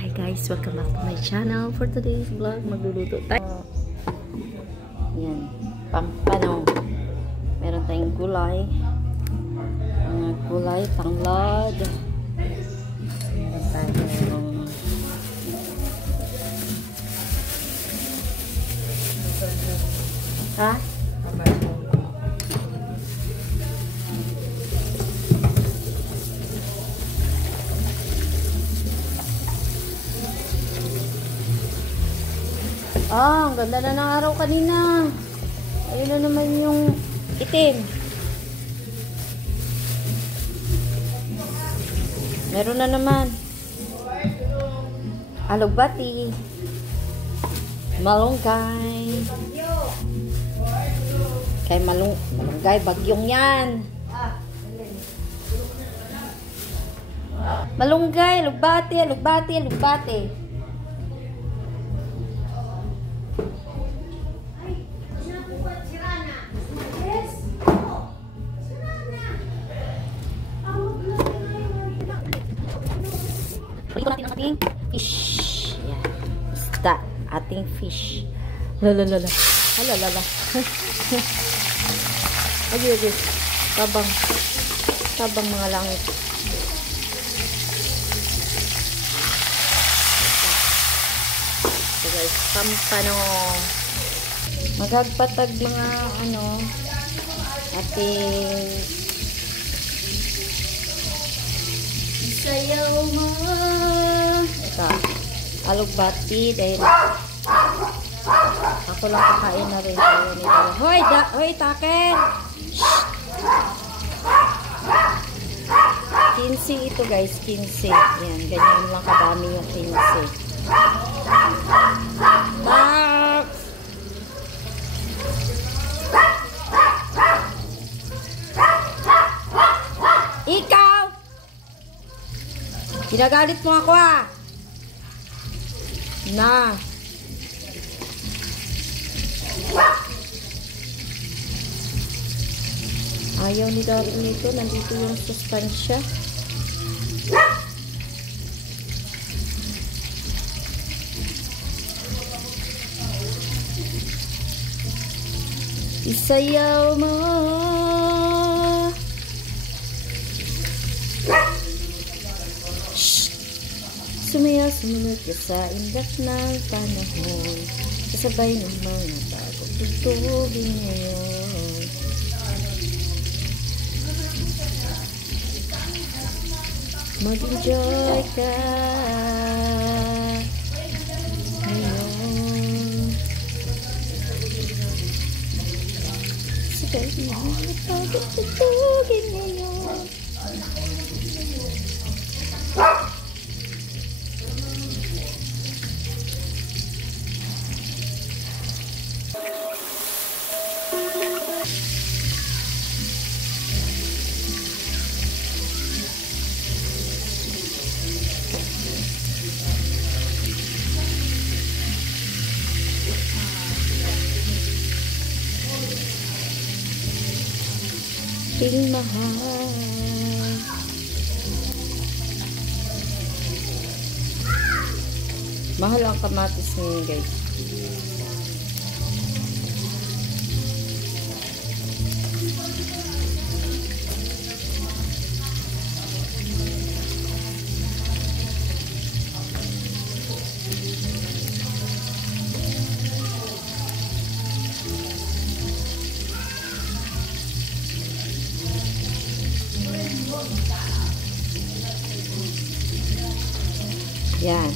Hi guys, welcome back to my channel. For today's vlog, magluluto tayo. Yan, pampano. Meron tayong gulay. Mga gulay, tanglad. Meron tayong ha? Ang ganda na ng araw kanina. Ayun na naman yung itim. Meron na naman. Alugbati. Malunggay. Kay malunggay, bagyong yan. Malunggay, alugbati, alugbati, alugbati. Ito natin ang ating fish. Yan. Isda. Ating fish. Lalalala. Lalalala. Agi. Tabang. Tabang mga langit. So guys, pampano. Magagpatag mga ating sayaw mo. Ito, alugbati dahil ako lang kakain na rin tayo nito. Hoy, taken! 15 ito guys, 15. Yan, ganyan lang kadami yung 15. Ikaw! Ginagalit mo ako na. Ayaw ni Darin nito. Nandito yung sustansya. Isayaw mo. Sumunod ka sa indak ng panahon, kasabay ng mga bagong tugtugin ngayon. Mag-enjoy ka ngayon. Sabay ng mga bagong tugtugin ngayon. Ting mahal. Mahal ang kamatis ngayon guys. Yan.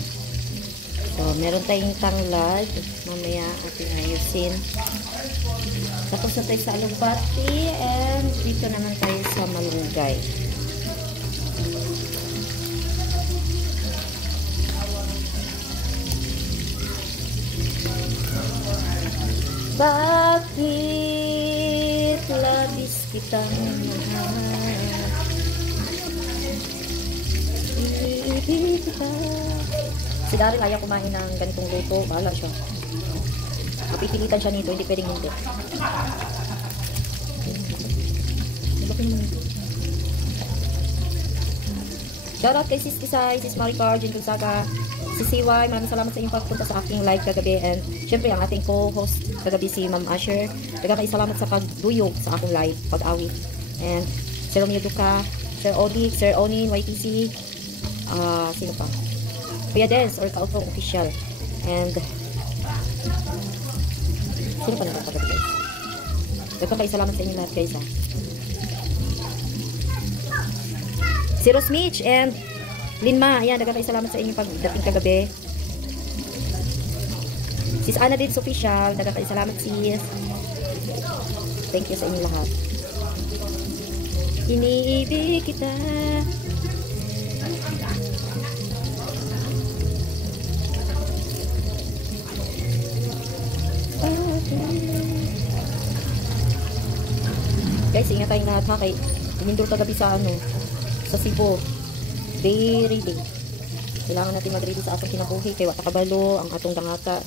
So, meron tayong tanglad. Mamaya ating ayusin. Tapos na tayo sa alugbati. And dito naman tayo sa malunggay. Bakit labis kitang mahal? Si Daryl kaya kumain ng ganitong luto. Bahala siya. Mapipilitan siya nito. Hindi pwedeng hindi. Shoutout kay Sis Kisay, Sis Maricar, Jen Gonzaga, Sis CY. Maraming salamat sa inyong pagpunta sa aking live kagabi. And syempre, ang ating co-host kagabi si Ma'am Asher. Maraming salamat sa pagduyog sa aking live, pag-awit. And Sir Romeo Duca, Sir Odik, Sir Onin, YTC, sino pa? Kuya Des, or Kautong Official. And sino pa naman kagabi guys? Maraming salamat sa inyo lahat guys ha. Si Rosmich and Linma, ayan, nagkakay salamat sa inyo pagdating kagabi. Sis Ana Dids Official, nagkakay salamat sis. Thank you sa inyo lahat. Iniibig kita. Guys, ingat tayong lahat ha, kay pinindol kagabi sa sa Cebu. Very day. Kailangan natin mag-ready sa atong kinabuhi kay wata kabalo ang atong dangata.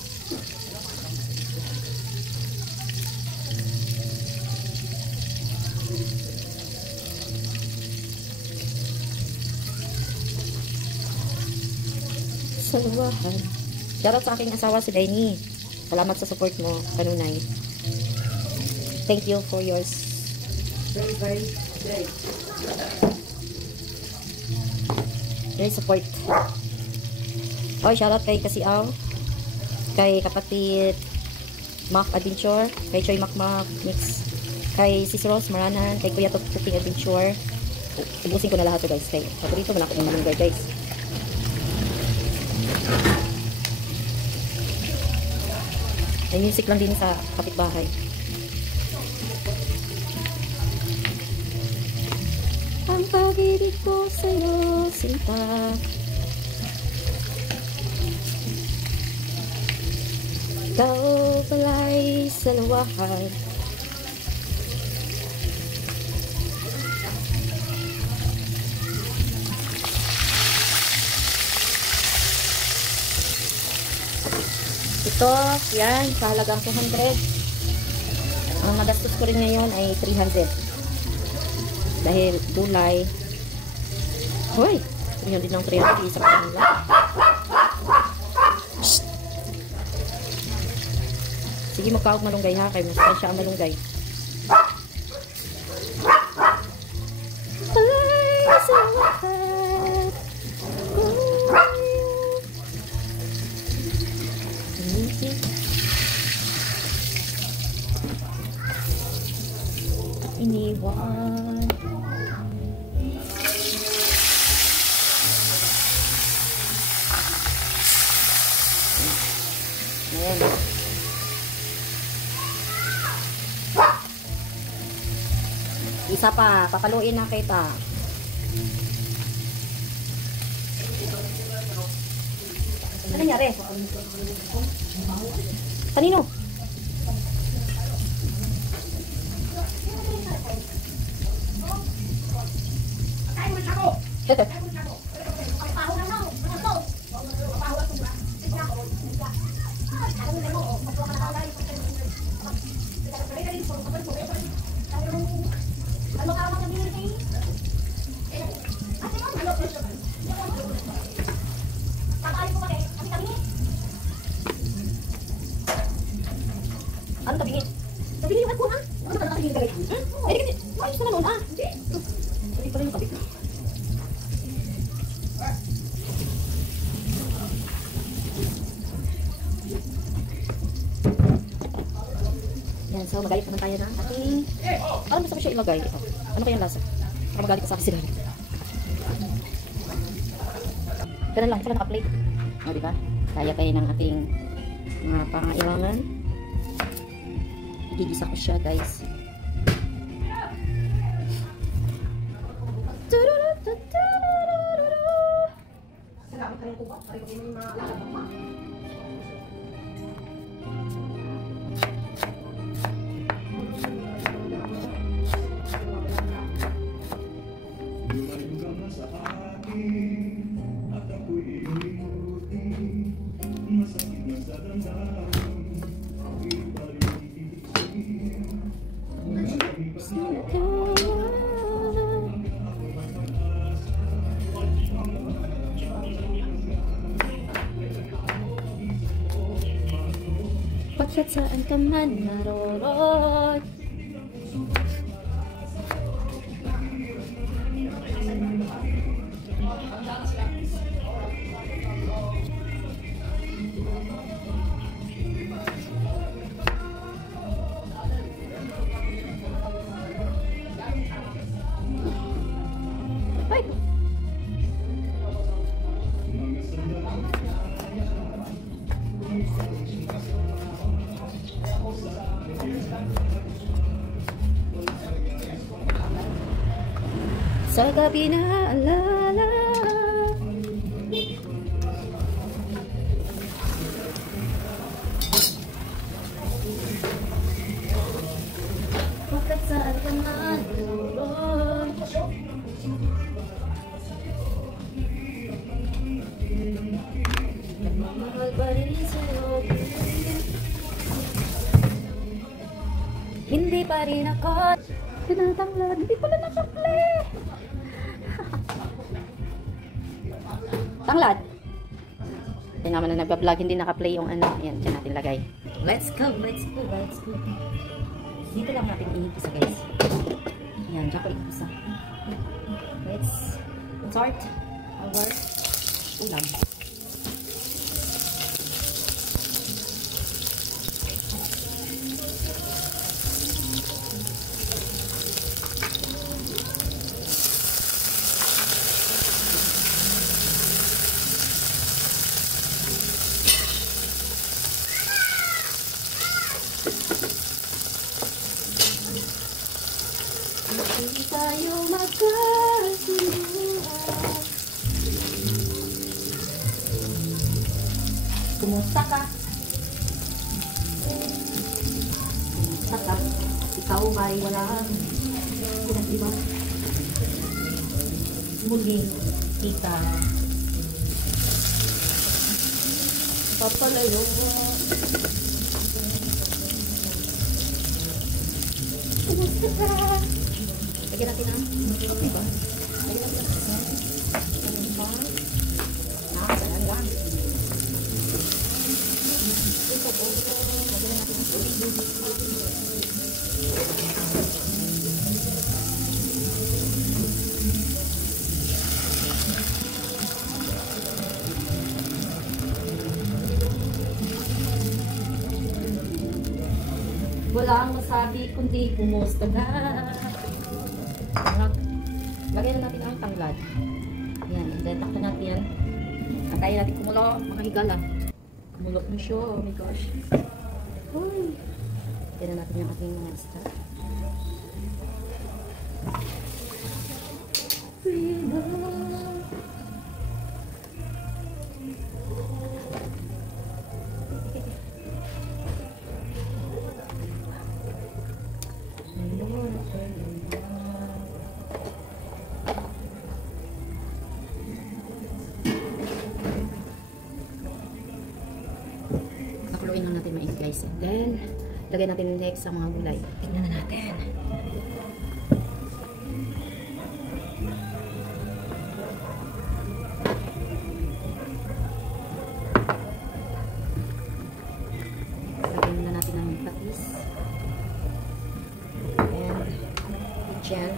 Saluwahan. Shoutout sa aking asawa si Daini. Salamat sa support mo, kanunay. Thank you for yours. Very great. Very support. Oh, shoutout kay Kasiaw, kay kapatid Mac Adventure, kay Choy Macmac Mix, kay Sis Rose Maranan, kay Kuya Top Cooking Adventure. Ubusin ko na lahat to guys. Kay paborito man ako ng malunggay guys. May music lang din sa kapitbahay. Ang pag-ibig ko sa'yo, sinta. Ikaw pala'y sa luwahan. Ito, yan, sa halagang 200. Ang magastos ko rin ngayon ay 300. Dahil gulay. Hoy! 300 ng 300. Isa pa nila. Sige, magkawag malunggay ha. Kaya mas siya ang malunggay. Ay, sa wakat. Iniwan. Ayan. Isa pa, papaluin na kita. Ano nangyari? Kanino? Ano tabingin? Tabingin yung ako ha? Ano ba nakatingin ka rin? Eh, di kasi, ayos naman nun ha? Hindi pala yung kabit. Yan, so magalit naman tayo ng ating... Ano gusto ko siya ilagay? Ito. Ano kayang lasa? Para magalit ka sa akin sila. Ganun lang, ito lang naka-plate. O, diba? Kaya kayo ng ating mga pangailangan. Igigisa ko siya, guys. Pagkat saan ka man naroon. Ay! Sa gabi na alala. Bakit saan ka man naroon? Nagmamahal pa rin sa'yo. Hindi pa rin ako tinatanglad. Hindi pala nakaplay. Tanglad. Ito naman na nagbablog, hindi naka-play yung ano. Ayan, dyan natin lagay. Let's go, let's go, let's go. Dito lang natin iipisa, guys. Ayan, dyan ko iipisa. Let's start our ulam. Hindi tayo magkasunduan. Kumusta ka? Kumusta ka? Ikaw ay walang pinag-iba. Muling kita papalayo. Kumusta ka? Lagyan natin ang okay ba? Lagyan natin ang saan lang. Ito po. Lagyan natin ang tubig. Wala ang masabi kundi kumusta ka. Lagyan na natin ang tanglad. Yan, takpan natin yan. Antayin natin kumulo, makahigala. Kumulo na siya, oh my gosh. Uy. Lagyan na natin yung ating mga isda. Pakuluin lang natin mais, guys. And then, lagyan natin next sa mga gulay. Tingnan na natin. Lagyan na natin ang patis. And, dyan.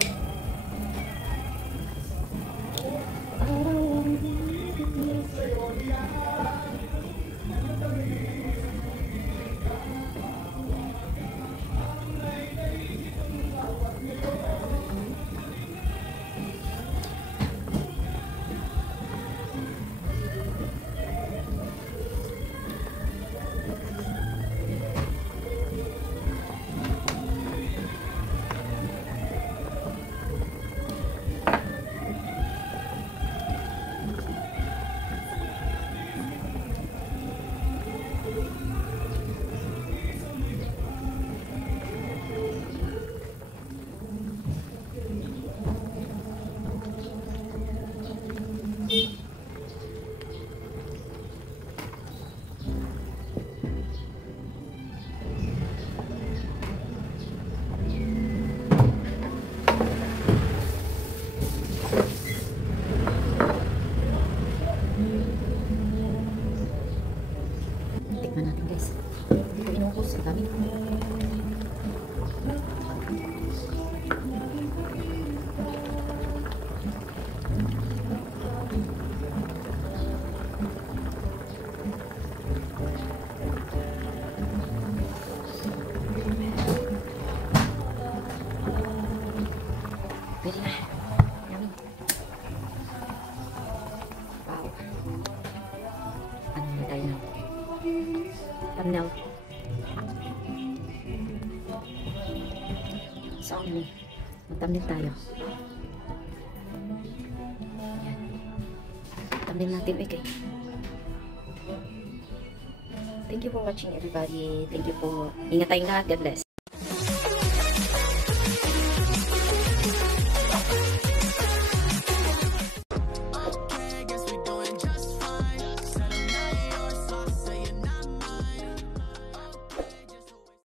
Tikman natin, guys. Hindi ko inukos. Dami. Pwede na. Yummy. Wow. Ano na tayo na? Thumbnail. So, mag-thumbnail tayo. Yan. Thumbnail natin, okay. Thank you for watching, everybody. Thank you po. Ingat tayong lahat. God bless.